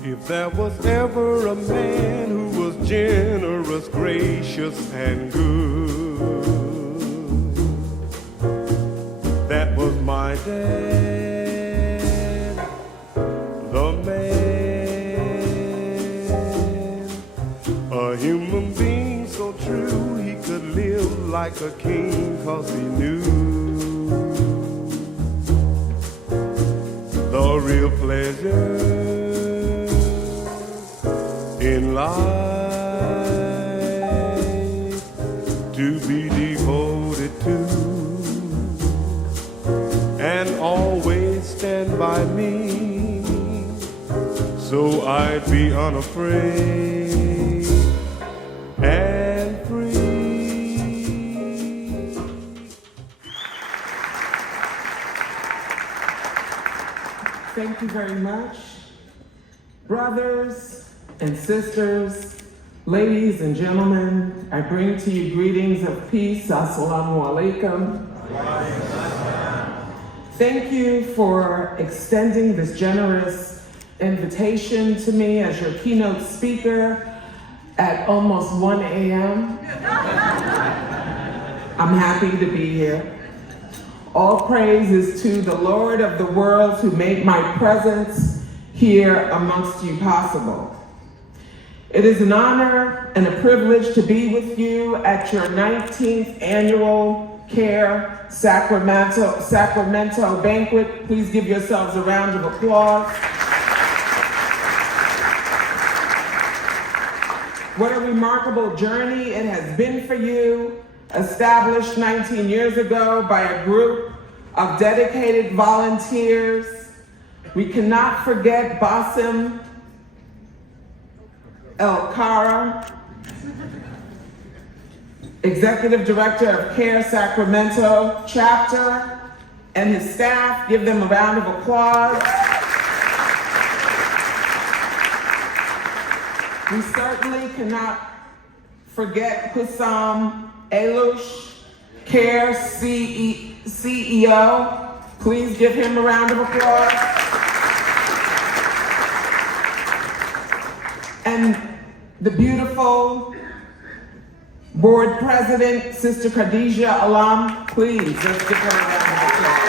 If there was ever a man who was generous, gracious, and good, that was my dad, the man. A human being so true, he could live like a king, 'cause he knew the real pleasure in life, to be devoted to and always stand by me, so I'd be unafraid and free. Thank you very much. Brothers and sisters, ladies and gentlemen, I bring to you greetings of peace. Assalamu alaikum. Thank you for extending this generous invitation to me as your keynote speaker at almost 1 a.m. I'm happy to be here. All praise is to the Lord of the world who made my presence here amongst you possible. It is an honor and a privilege to be with you at your 19th annual CAIR-Sacramento Banquet. Please give yourselves a round of applause. What a remarkable journey it has been for you, established 19 years ago by a group of dedicated volunteers. We cannot forget Basim El-Kara, Executive Director of CAIR Sacramento Chapter, and his staff. Give them a round of applause. We certainly cannot forget Hussam Elush, CAIR CEO. Please give him a round of applause. And the beautiful board president, Sister Khadija Alam. Please, let's give her a round of applause.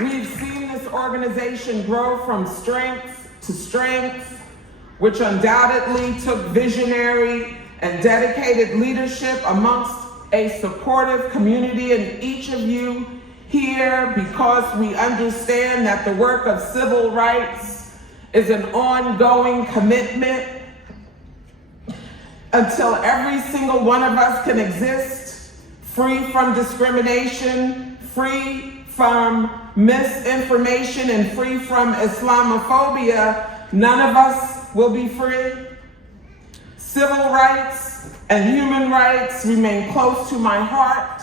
We've seen this organization grow from strength to strength, which undoubtedly took visionary and dedicated leadership amongst a supportive community, and each of you here, because we understand that the work of civil rights is an ongoing commitment until every single one of us can exist free from discrimination, free from misinformation, and free from Islamophobia. None of us will be free. Civil rights and human rights remain close to my heart.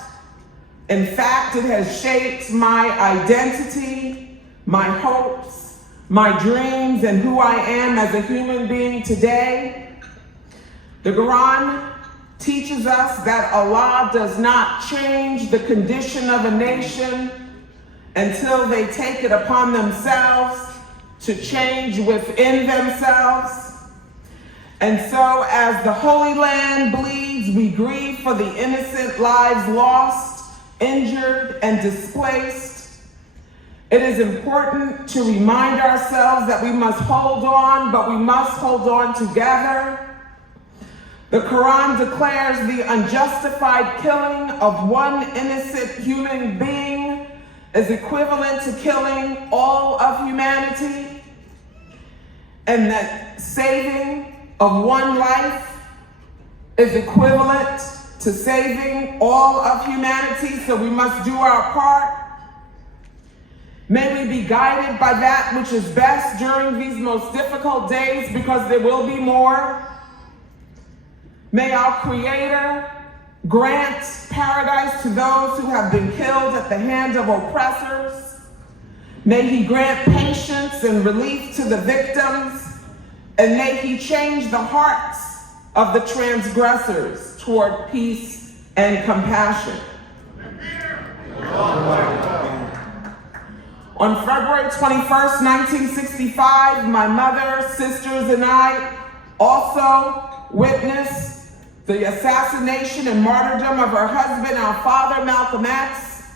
In fact, it has shaped my identity, my hopes, my dreams, and who I am as a human being today. The Quran teaches us that Allah does not change the condition of a nation until they take it upon themselves to change within themselves. And so as the Holy Land bleeds, we grieve for the innocent lives lost, injured, and displaced. It is important to remind ourselves that we must hold on, but we must hold on together. The Quran declares the unjustified killing of one innocent human being is equivalent to killing all of humanity, and that saving of one life is equivalent to saving all of humanity, so we must do our part. May we be guided by that which is best during these most difficult days, because there will be more. May our Creator grant paradise to those who have been killed at the hands of oppressors. May he grant patience and relief to the victims, and may he change the hearts of the transgressors toward peace and compassion. On February 21st, 1965, my mother, sisters, and I also witnessed the assassination and martyrdom of her husband, our father, Malcolm X.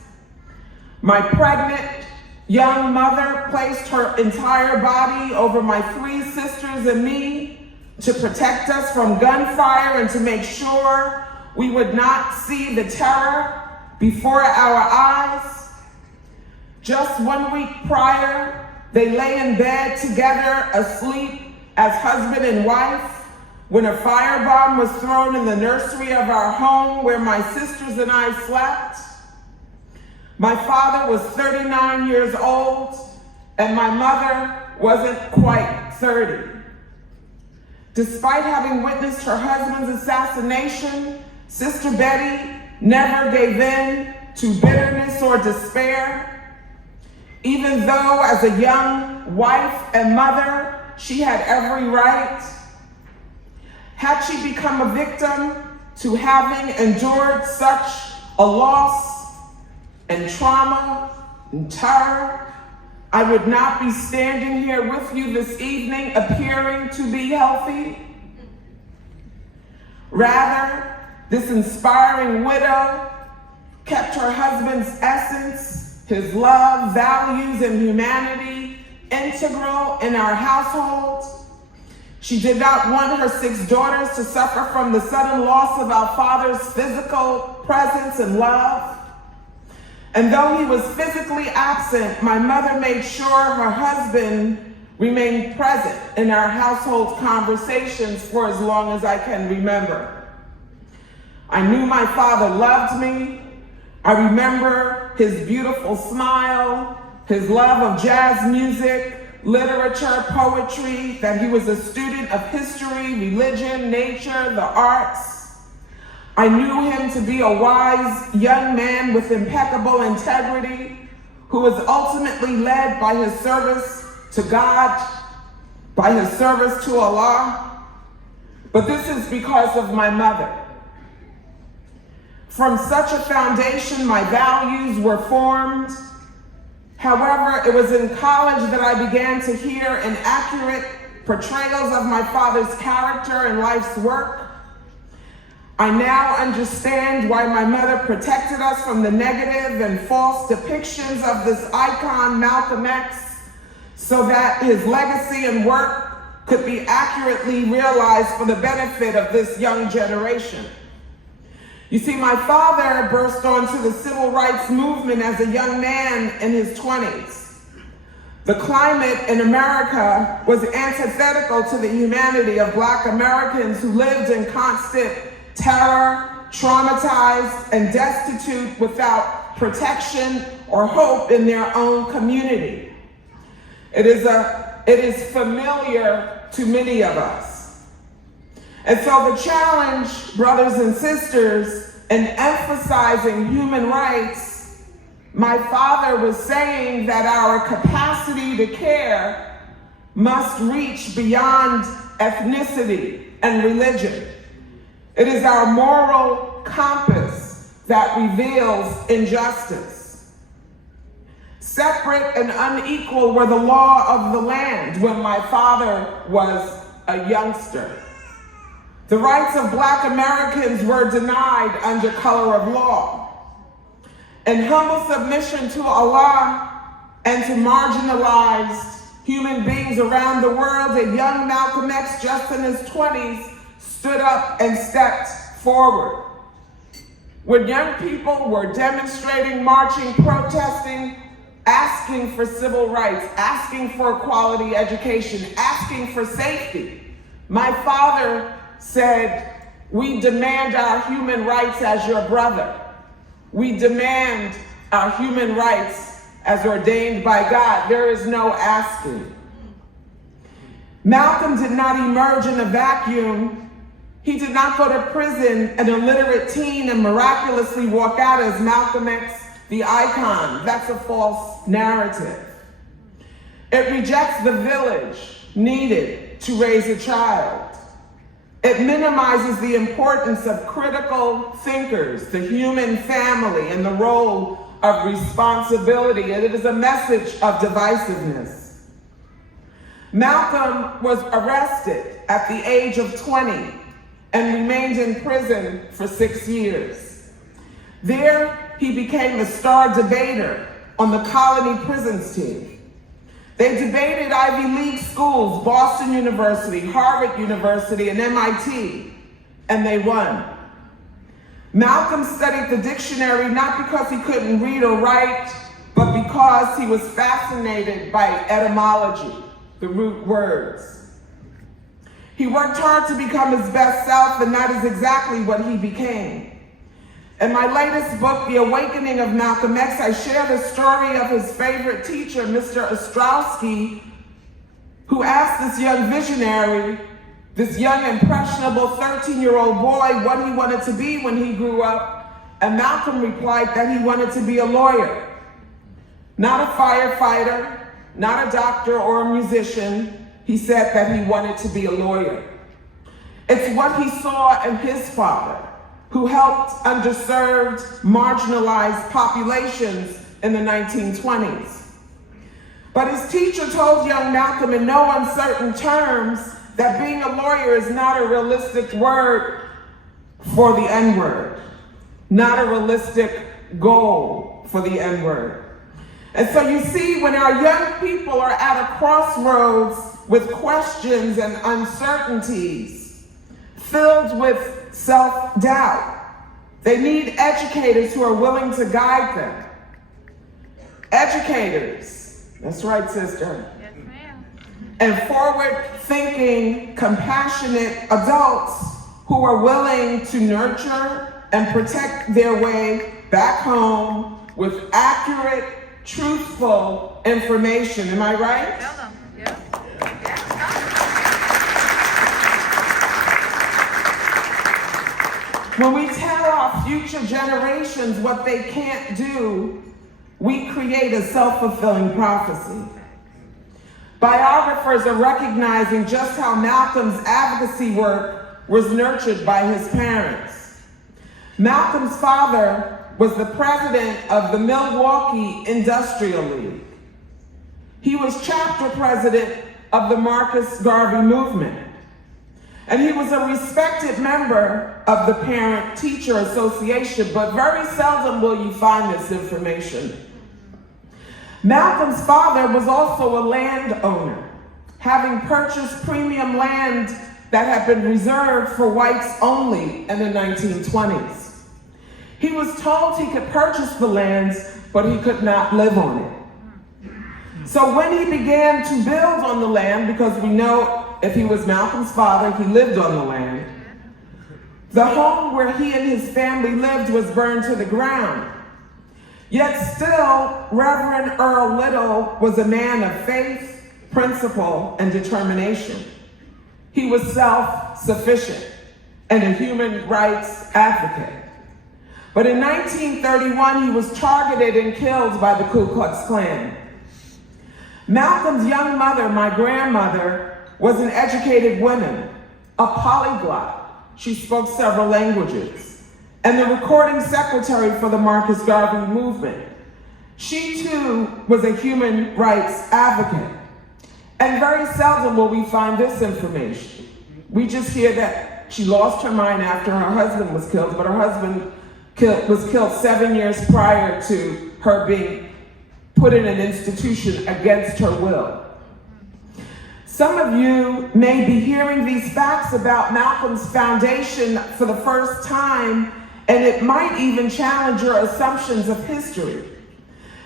My pregnant young mother placed her entire body over my 3 sisters and me to protect us from gunfire and to make sure we would not see the terror before our eyes. Just 1 week prior, they lay in bed together, asleep as husband and wife, when a firebomb was thrown in the nursery of our home where my sisters and I slept. My father was 39 years old, and my mother wasn't quite 30. Despite having witnessed her husband's assassination, Sister Betty never gave in to bitterness or despair. Even though as a young wife and mother, she had every right. Had she become a victim to having endured such a loss and trauma and terror, I would not be standing here with you this evening appearing to be healthy. Rather, this inspiring widow kept her husband's essence, his love, values, and humanity integral in our household. She did not want her 6 daughters to suffer from the sudden loss of our father's physical presence and love. And though he was physically absent, my mother made sure her husband remained present in our household conversations for as long as I can remember. I knew my father loved me. I remember his beautiful smile, his love of jazz music, literature, poetry, that he was a student of history, religion, nature, the arts. I knew him to be a wise young man with impeccable integrity, who was ultimately led by his service to God, by his service to Allah. But this is because of my mother. From such a foundation, my values were formed. However, it was in college that I began to hear inaccurate portrayals of my father's character and life's work. I now understand why my mother protected us from the negative and false depictions of this icon, Malcolm X, so that his legacy and work could be accurately realized for the benefit of this young generation. You see, my father burst onto the civil rights movement as a young man in his 20s. The climate in America was antithetical to the humanity of Black Americans who lived in constant terror, traumatized, and destitute without protection or hope in their own community. It is familiar to many of us. And so the challenge, brothers and sisters, in emphasizing human rights, my father was saying that our capacity to care must reach beyond ethnicity and religion. It is our moral compass that reveals injustice. Separate and unequal were the law of the land when my father was a youngster. The rights of Black Americans were denied under color of law. In humble submission to Allah and to marginalized human beings around the world, a young Malcolm X, just in his 20s, stood up and stepped forward. When young people were demonstrating, marching, protesting, asking for civil rights, asking for quality education, asking for safety, my father said, "We demand our human rights as your brother. We demand our human rights as ordained by God. There is no asking." Malcolm did not emerge in a vacuum. He did not go to prison, an illiterate teen, and miraculously walk out as Malcolm X, the icon. That's a false narrative. It rejects the village needed to raise a child. It minimizes the importance of critical thinkers, the human family, and the role of responsibility. And it is a message of divisiveness. Malcolm was arrested at the age of 20 and remained in prison for 6 years. There, he became a star debater on the colony prisons team. They debated Ivy League schools, Boston University, Harvard University, and MIT, and they won. Malcolm studied the dictionary not because he couldn't read or write, but because he was fascinated by etymology, the root words. He worked hard to become his best self, and that is exactly what he became. In my latest book, The Awakening of Malcolm X, I share the story of his favorite teacher, Mr. Ostrowski, who asked this young visionary, this young impressionable 13-year-old boy, what he wanted to be when he grew up, and Malcolm replied that he wanted to be a lawyer. Not a firefighter, not a doctor or a musician. He said that he wanted to be a lawyer. It's what he saw in his father, who helped underserved, marginalized populations in the 1920s. But his teacher told young Malcolm in no uncertain terms that being a lawyer is not a realistic word for the N-word, not a realistic goal for the N-word. And so you see, when our young people are at a crossroads with questions and uncertainties, filled with self-doubt, they need educators who are willing to guide them. Educators, that's right, sister. Yes, ma'am. And forward-thinking, compassionate adults who are willing to nurture and protect their way back home with accurate, truthful information. Am I right? Tell them. Yeah. When we tell our future generations what they can't do, we create a self-fulfilling prophecy. Biographers are recognizing just how Malcolm's advocacy work was nurtured by his parents. Malcolm's father was the president of the Milwaukee Industrial League. He was chapter president of the Marcus Garvey movement. And he was a respected member of the Parent-Teacher Association, but very seldom will you find this information. Malcolm's father was also a landowner, having purchased premium land that had been reserved for whites only in the 1920s. He was told he could purchase the lands, but he could not live on it. So when he began to build on the land, because we know if he was Malcolm's father, he lived on the land, the home where he and his family lived was burned to the ground. Yet still, Reverend Earl Little was a man of faith, principle, and determination. He was self-sufficient and a human rights advocate. But in 1931, he was targeted and killed by the Ku Klux Klan. Malcolm's young mother, my grandmother, was an educated woman, a polyglot. She spoke several languages, and the recording secretary for the Marcus Garvey movement. She too was a human rights advocate. And very seldom will we find this information. We just hear that she lost her mind after her husband was killed, but her husband was killed 7 years prior to her being put in an institution against her will. Some of you may be hearing these facts about Malcolm's foundation for the first time, and it might even challenge your assumptions of history.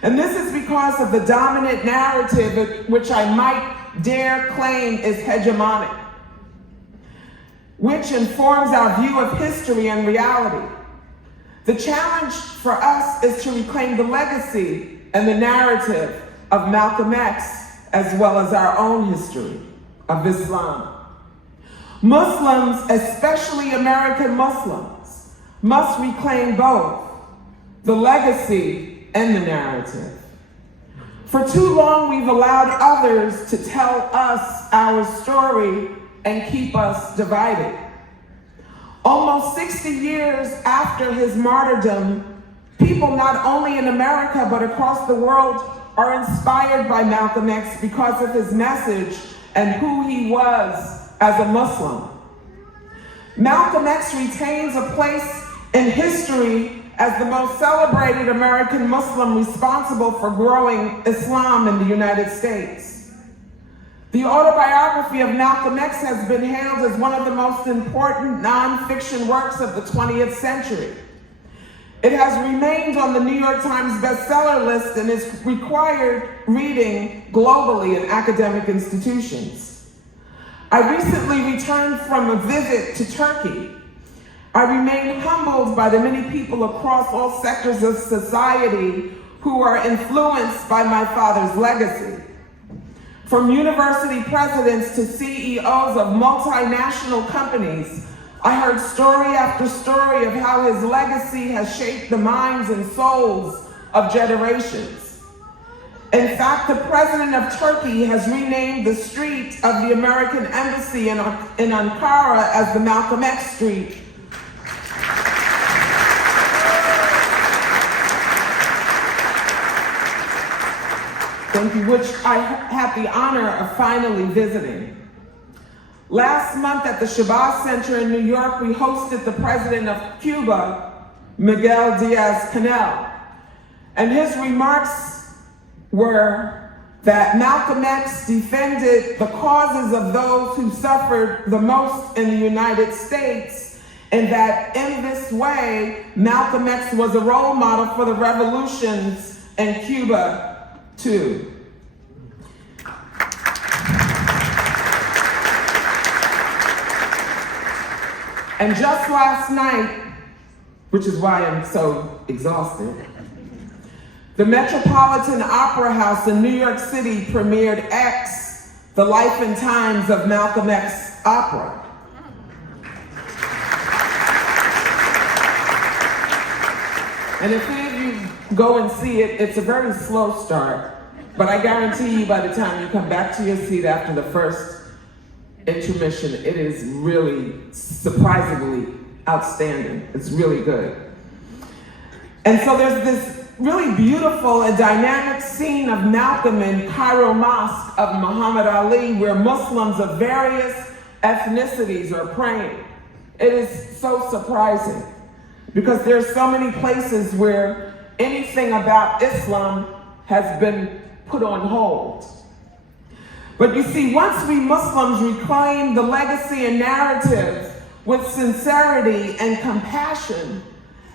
And this is because of the dominant narrative, which I might dare claim is hegemonic, which informs our view of history and reality. The challenge for us is to reclaim the legacy and the narrative of Malcolm X, as well as our own history of Islam. Muslims, especially American Muslims, must reclaim both the legacy and the narrative. For too long, we've allowed others to tell us our story and keep us divided. Almost 60 years after his martyrdom, people not only in America but across the world are inspired by Malcolm X because of his message and who he was as a Muslim. Malcolm X retains a place in history as the most celebrated American Muslim responsible for growing Islam in the United States. The autobiography of Malcolm X has been hailed as one of the most important nonfiction works of the 20th century. It has remained on the New York Times bestseller list and is required reading globally in academic institutions. I recently returned from a visit to Turkey. I remain humbled by the many people across all sectors of society who are influenced by my father's legacy. From university presidents to CEOs of multinational companies, I heard story after story of how his legacy has shaped the minds and souls of generations. In fact, the president of Turkey has renamed the street of the American embassy in Ankara as the Malcolm X Street. Thank you, which I had the honor of finally visiting. Last month at the Shabazz Center in New York, we hosted the president of Cuba, Miguel Diaz-Canel, and his remarks were that Malcolm X defended the causes of those who suffered the most in the United States, and that in this way, Malcolm X was a role model for the revolutions in Cuba too. And just last night, which is why I'm so exhausted, the Metropolitan Opera House in New York City premiered X, The Life and Times of Malcolm X Opera. And if any of you go and see it, it's a very slow start, but I guarantee you by the time you come back to your seat after the first intermission, it is really surprisingly outstanding. It's really good. And so there's this really beautiful and dynamic scene of Malcolm in Cairo Mosque of Muhammad Ali, where Muslims of various ethnicities are praying. It is so surprising because there's so many places where anything about Islam has been put on hold. But you see, once we Muslims reclaim the legacy and narrative with sincerity and compassion,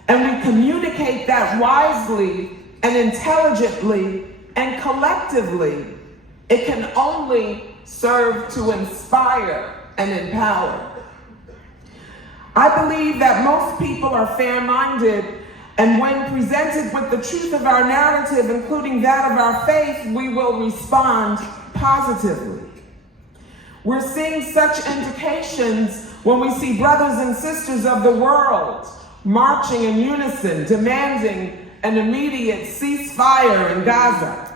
and we communicate that wisely and intelligently and collectively, it can only serve to inspire and empower. I believe that most people are fair-minded, and when presented with the truth of our narrative, including that of our faith, we will respond positively. We're seeing such indications when we see brothers and sisters of the world marching in unison, demanding an immediate ceasefire in Gaza.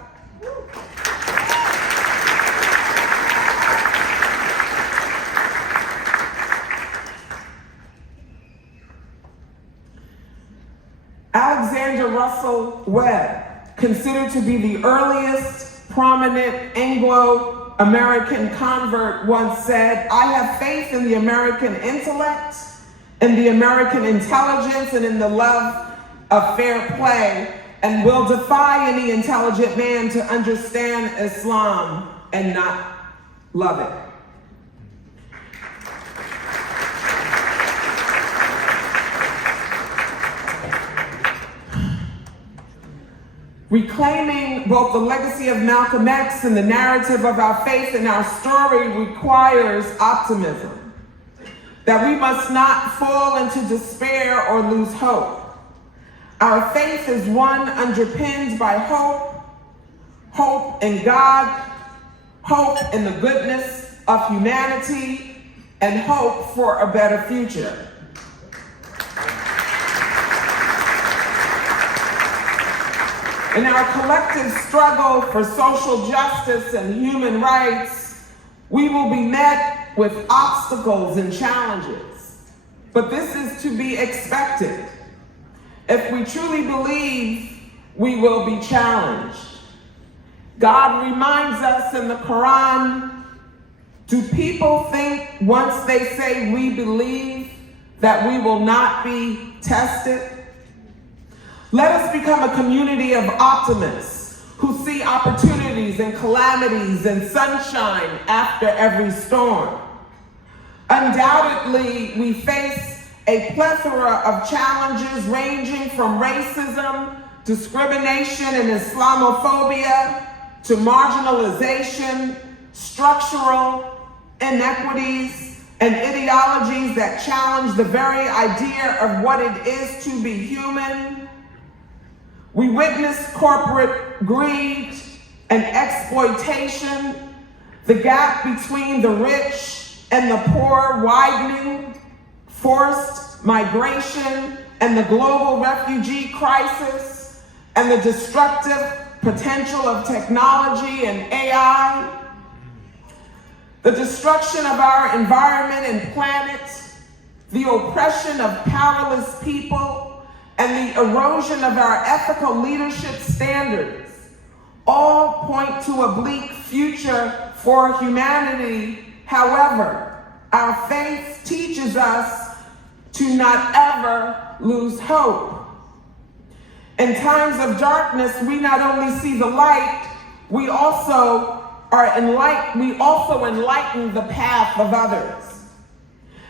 Alexander Russell Webb, considered to be the earliest prominent Anglo-American convert, once said, "I have faith in the American intellect, in the American intelligence, and in the love of fair play, and will defy any intelligent man to understand Islam and not love it." Reclaiming both the legacy of Malcolm X and the narrative of our faith and our story requires optimism, that we must not fall into despair or lose hope. Our faith is one underpinned by hope, hope in God, hope in the goodness of humanity, and hope for a better future. In our collective struggle for social justice and human rights, we will be met with obstacles and challenges. But this is to be expected. If we truly believe, we will be challenged. God reminds us in the Quran, do people think once they say we believe that we will not be tested? Let us become a community of optimists who see opportunities and calamities and sunshine after every storm. Undoubtedly, we face a plethora of challenges ranging from racism, discrimination and Islamophobia, to marginalization, structural inequities, and ideologies that challenge the very idea of what it is to be human. We witness corporate greed and exploitation, the gap between the rich and the poor widening, forced migration and the global refugee crisis, and the destructive potential of technology and AI, the destruction of our environment and planet, the oppression of powerless people, and the erosion of our ethical leadership standards all point to a bleak future for humanity. However, our faith teaches us to not ever lose hope. In times of darkness, we not only see the light, we also enlighten the path of others.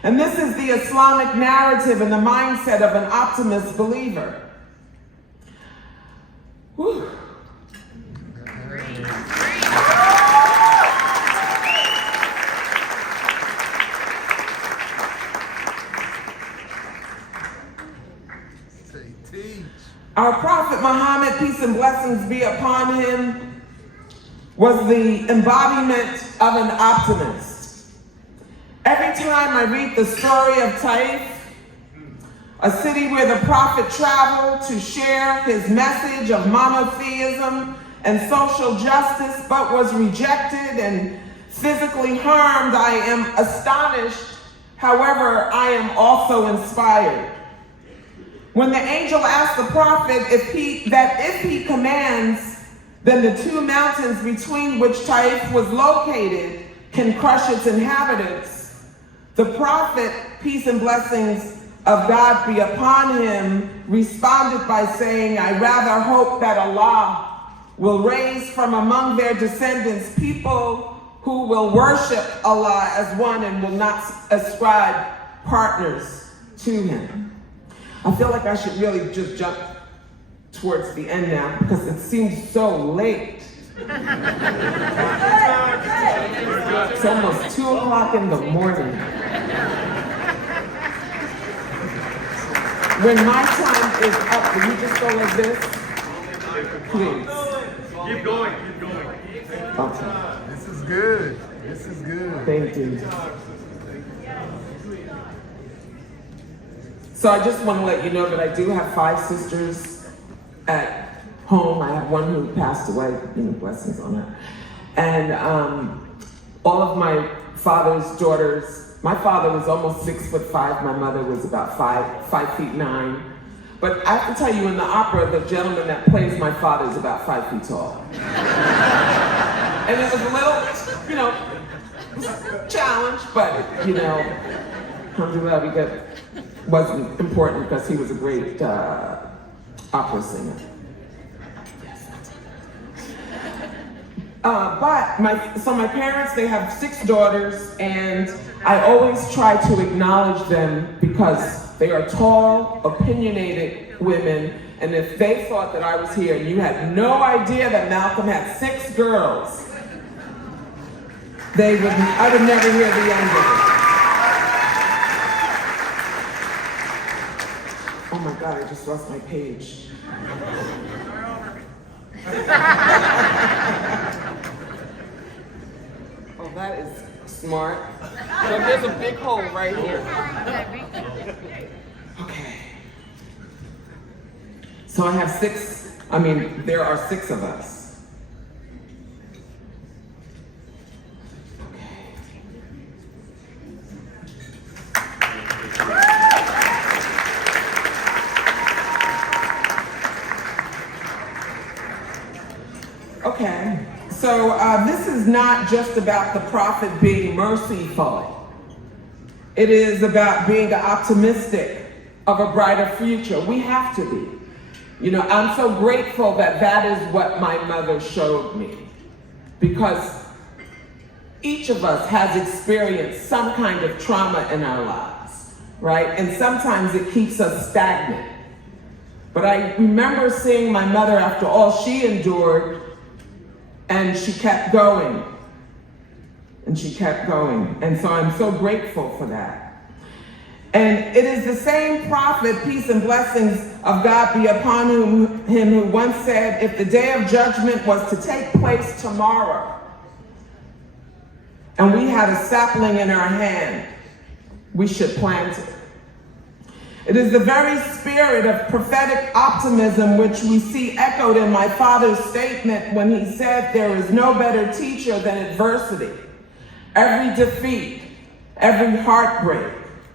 And this is the Islamic narrative and the mindset of an optimist believer. Whew. Our Prophet Muhammad, peace and blessings be upon him, was the embodiment of an optimist. Every time I read the story of Taif, a city where the Prophet traveled to share his message of monotheism and social justice, but was rejected and physically harmed, I am astonished. However, I am also inspired. When the angel asked the prophet if he commands, then the two mountains between which Taif was located can crush its inhabitants, the prophet, peace and blessings of God be upon him, responded by saying, I rather hope that Allah will raise from among their descendants people who will worship Allah as one and will not ascribe partners to him. I feel like I should really just jump towards the end now because it seems so late. It's almost 2 o'clock in the morning. When my time is up, will you just go like this? Please. Keep going, keep going. Okay. This is good. This is good. Thank you. So I just want to let you know that I do have 5 sisters at home. I have one who passed away, blessings on her. And all of my father's daughters, my father was almost 6'5", my mother was about 5'9". But I have to tell you, in the opera, the gentleman that plays my father is about 5 feet tall. And it was a little, challenge, but, alhamdulillah, wasn't important because he was a great opera singer. But my parents, they have 6 daughters, and I always try to acknowledge them because they are tall, opinionated women, and if they thought that I was here and you had no idea that Malcolm had 6 girls, I would never hear the end of it. Oh my God, I just lost my page. Oh, that is smart. So there's a big hole right here. Okay. So I have there are 6 of us. Okay, so this is not just about the prophet being merciful. It is about being optimistic of a brighter future. We have to be. You know, I'm so grateful that that is what my mother showed me, because each of us has experienced some kind of trauma in our lives, right? And sometimes it keeps us stagnant. But I remember seeing my mother after all she endured, and she kept going. And she kept going. And so I'm so grateful for that. And it is the same prophet, peace and blessings of God be upon him, who once said, if the day of judgment was to take place tomorrow, and we had a sapling in our hand, we should plant it. It is the very spirit of prophetic optimism which we see echoed in my father's statement when he said, there is no better teacher than adversity. Every defeat, every heartbreak,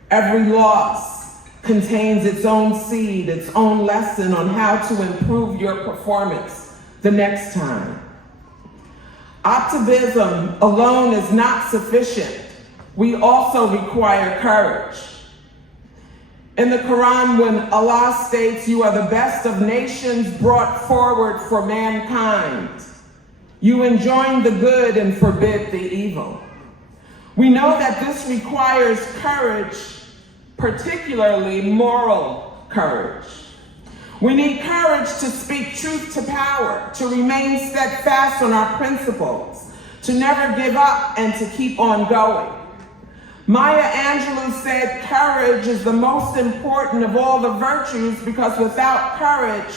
every loss contains its own seed, its own lesson on how to improve your performance the next time. Optimism alone is not sufficient. We also require courage. In the Quran, when Allah states, you are the best of nations brought forward for mankind, you enjoin the good and forbid the evil. We know that this requires courage, particularly moral courage. We need courage to speak truth to power, to remain steadfast on our principles, to never give up and to keep on going. Maya Angelou said, courage is the most important of all the virtues, because without courage,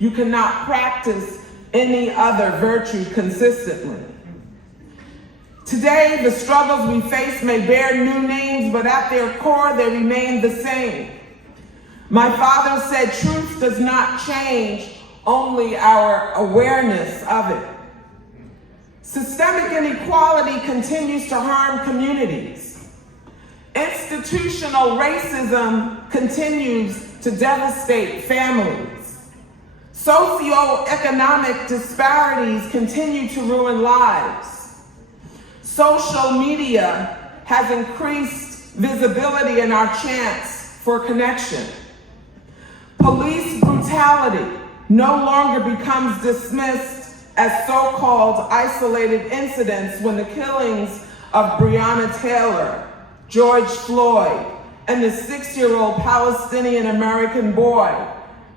you cannot practice any other virtue consistently. Today, the struggles we face may bear new names, but at their core, they remain the same. My father said, truth does not change, only our awareness of it. Systemic inequality continues to harm communities. Institutional racism continues to devastate families. Socioeconomic disparities continue to ruin lives. Social media has increased visibility and our chance for connection. Police brutality no longer becomes dismissed as so-called isolated incidents when the killings of Breonna Taylor, George Floyd, and the 6-year-old Palestinian-American boy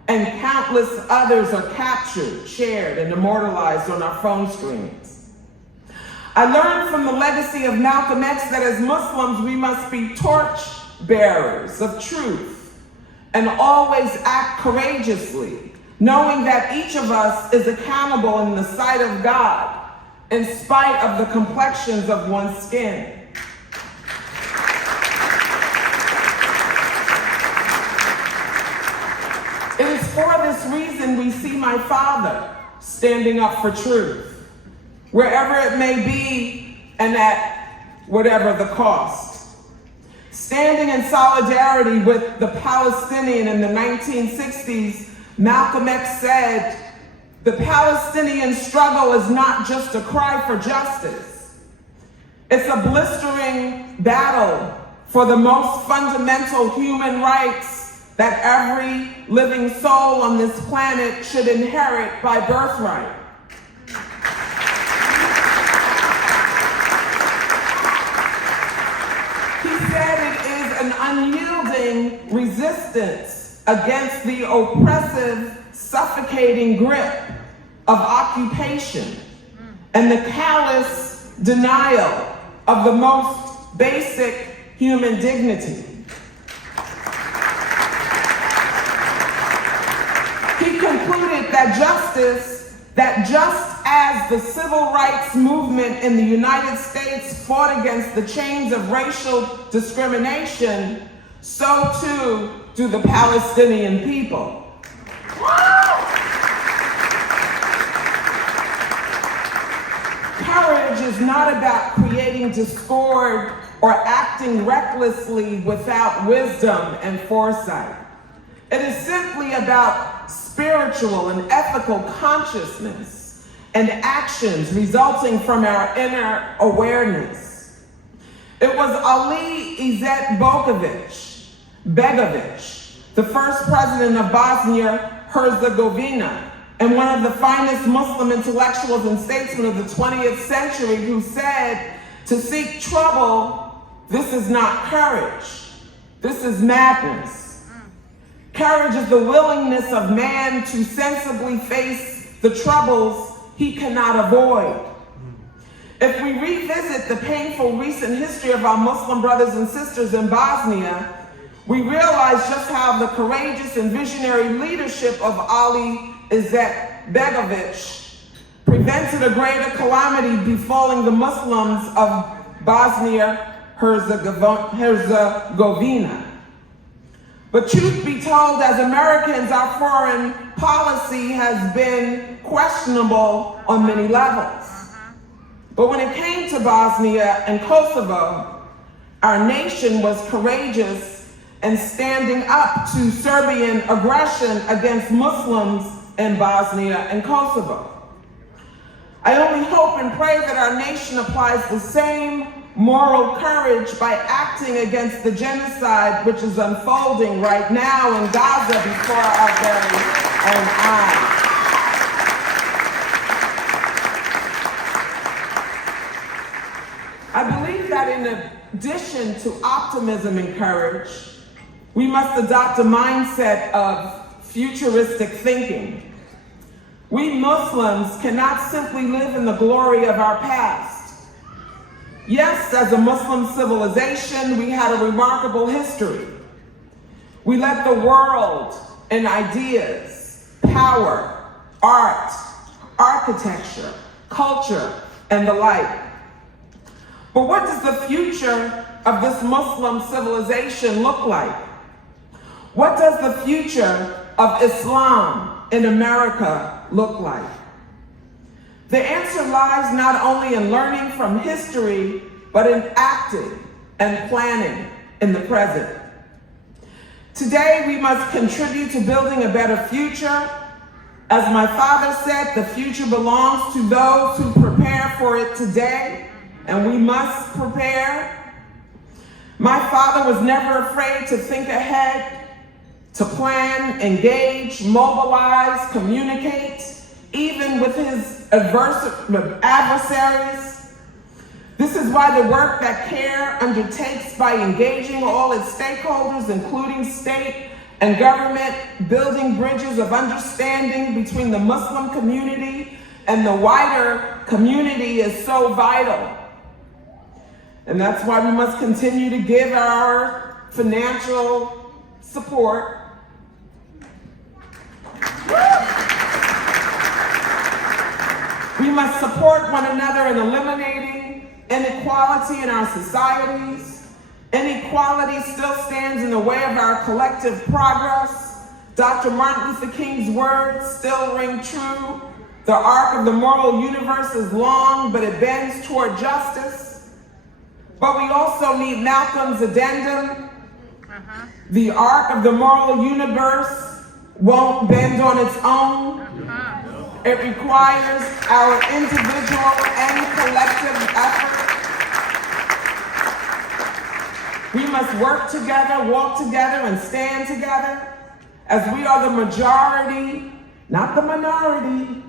and countless others are captured, shared, and immortalized on our phone screens. I learned from the legacy of Malcolm X that as Muslims, we must be torch bearers of truth and always act courageously, knowing that each of us is accountable in the sight of God, in spite of the complexions of one's skin. It is for this reason we see my father standing up for truth, wherever it may be and at whatever the cost. Standing in solidarity with the Palestinian in the 1960s, Malcolm X said, the Palestinian struggle is not just a cry for justice. It's a blistering battle for the most fundamental human rights that every living soul on this planet should inherit by birthright. He said it is an unyielding resistance against the oppressive, suffocating grip of occupation and the callous denial of the most basic human dignity. He concluded that just as the civil rights movement in the United States fought against the chains of racial discrimination, so too do the Palestinian people. is not about creating discord or acting recklessly without wisdom and foresight. It is simply about spiritual and ethical consciousness and actions resulting from our inner awareness. It was Ali Begovic, the first president of Bosnia-Herzegovina, and one of the finest Muslim intellectuals and statesmen of the 20th century, who said, "To seek trouble, this is not courage, this is madness." Courage is the willingness of man to sensibly face the troubles he cannot avoid. If we revisit the painful recent history of our Muslim brothers and sisters in Bosnia, we realize just how the courageous and visionary leadership of Ali Begovic prevented a greater calamity befalling the Muslims of Bosnia-Herzegovina. But truth be told, as Americans, our foreign policy has been questionable on many levels. But when it came to Bosnia and Kosovo, our nation was courageous and standing up to Serbian aggression against Muslims in Bosnia and Kosovo. I only hope and pray that our nation applies the same moral courage by acting against the genocide which is unfolding right now in Gaza before our very own eyes. I believe that in addition to optimism and courage, we must adopt a mindset of futuristic thinking. We Muslims cannot simply live in the glory of our past. Yes, as a Muslim civilization, we had a remarkable history. We led the world in ideas, power, art, architecture, culture, and the like. But what does the future of this Muslim civilization look like? What does the future of Islam in America look like? The answer lies not only in learning from history, but in acting and planning in the present. Today, we must contribute to building a better future. As my father said, the future belongs to those who prepare for it today, and we must prepare. My father was never afraid to think ahead, to plan, engage, mobilize, communicate, even with his adversaries. This is why the work that CAIR undertakes by engaging all its stakeholders, including state and government, building bridges of understanding between the Muslim community and the wider community, is so vital. And that's why we must continue to give our financial support. We must support one another in eliminating inequality in our societies. Inequality still stands in the way of our collective progress. Dr. Martin Luther King's words still ring true. The arc of the moral universe is long, but it bends toward justice. But we also need Malcolm's addendum. The arc of the moral universe won't bend on its own. It requires our individual and collective effort. We must work together, walk together, and stand together, as we are the majority, not the minority.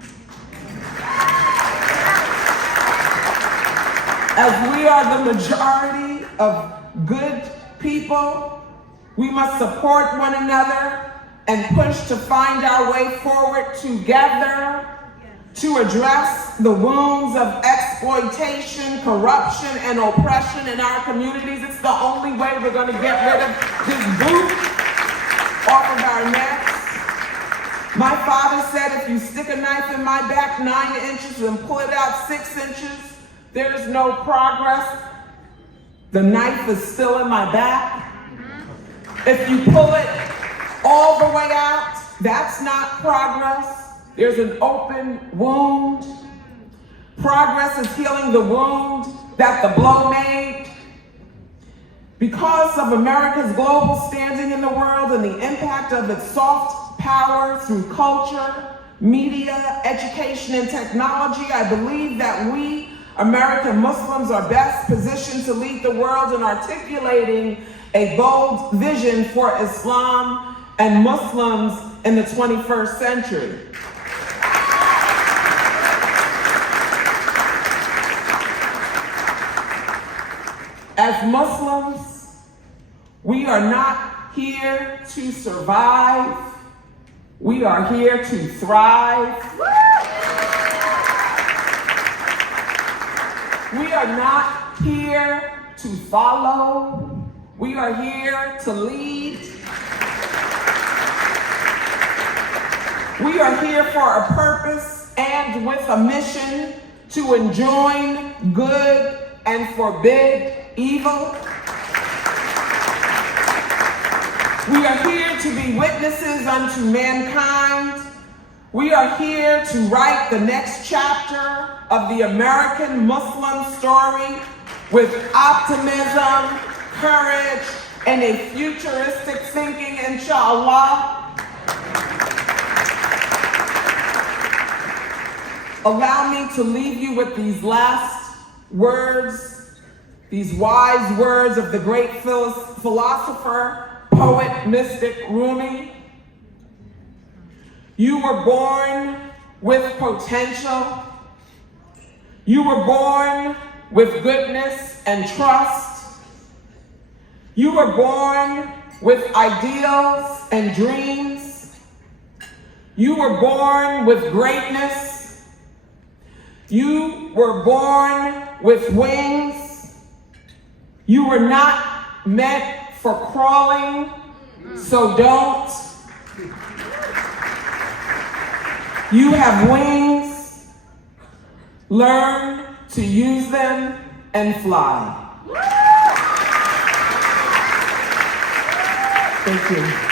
As we are the majority of good people, we must support one another and push to find our way forward together to address the wounds of exploitation, corruption, and oppression in our communities. It's the only way we're going to get rid of this boot off of our necks. My father said, if you stick a knife in my back 9 inches and pull it out 6 inches, there's no progress. The knife is still in my back. If you pull it all the way out, that's not progress. There's an open wound. Progress is healing the wound that the blow made. Because of America's global standing in the world and the impact of its soft power through culture, media, education, and technology, I believe that we American Muslims are best positioned to lead the world in articulating a bold vision for Islam and Muslims in the 21st century. As Muslims, we are not here to survive. We are here to thrive. We are not here to follow. We are here to lead. We are here for a purpose and with a mission to enjoin good and forbid evil. We are here to be witnesses unto mankind. We are here to write the next chapter of the American Muslim story with optimism, courage, and a futuristic thinking, inshallah. Allow me to leave you with these last words, these wise words of the great philosopher, poet, mystic Rumi. You were born with potential. You were born with goodness and trust. You were born with ideals and dreams. You were born with greatness. You were born with wings. You were not meant for crawling, so don't. You have wings. Learn to use them and fly. Thank you.